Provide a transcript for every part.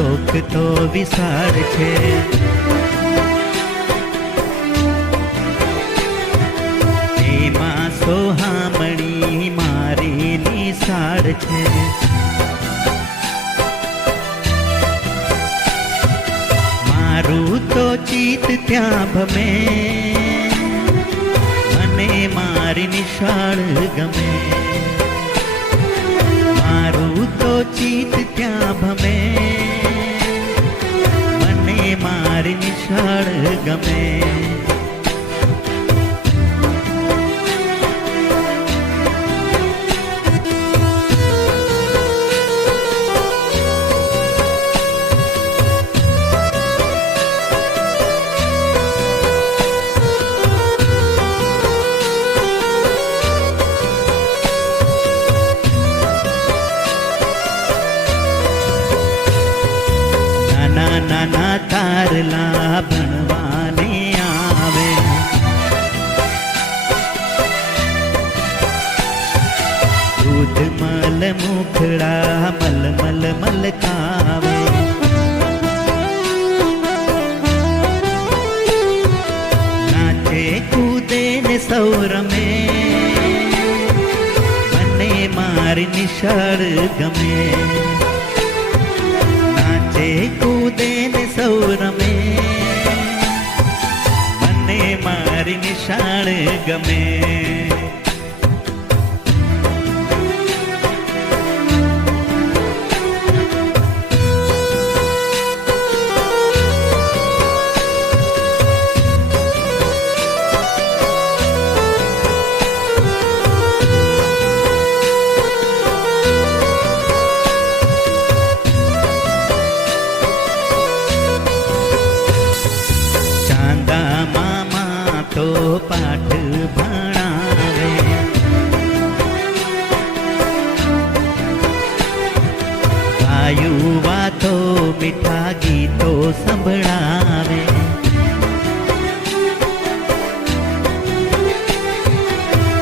ચોક તો વિશાળ છે, એમાં સોહામણી મારી નિશાળ છે. મારું તો ચિત્ત ત્યાં ભમે, મને મારી નિશાળ ગમે. મારું તો ચિત્ત ત્યાં ભમે, મને મારી નિશાળ ગમે. નાના તારલા ભણવાને આવે, દૂધ મલ મુખડા મલ મલ મલકાવે. નાચે કૂદે ને સૌ રમે, મને મારી નિશાળ ગમે. કૂદે ને સૌ રમે, મને મારી નિશાળ ગમે. મામા તો પાઠ ભણાવે, ગાયું વાતો મીઠા ગીતો સંભળાવે.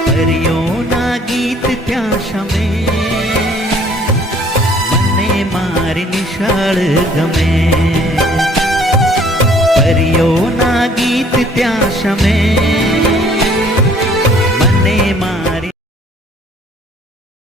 પરીઓના ગીત ત્યાં શમે, મને મારી નિશાળ ગમે. પરીઓના ગીત ત્યાં શમે,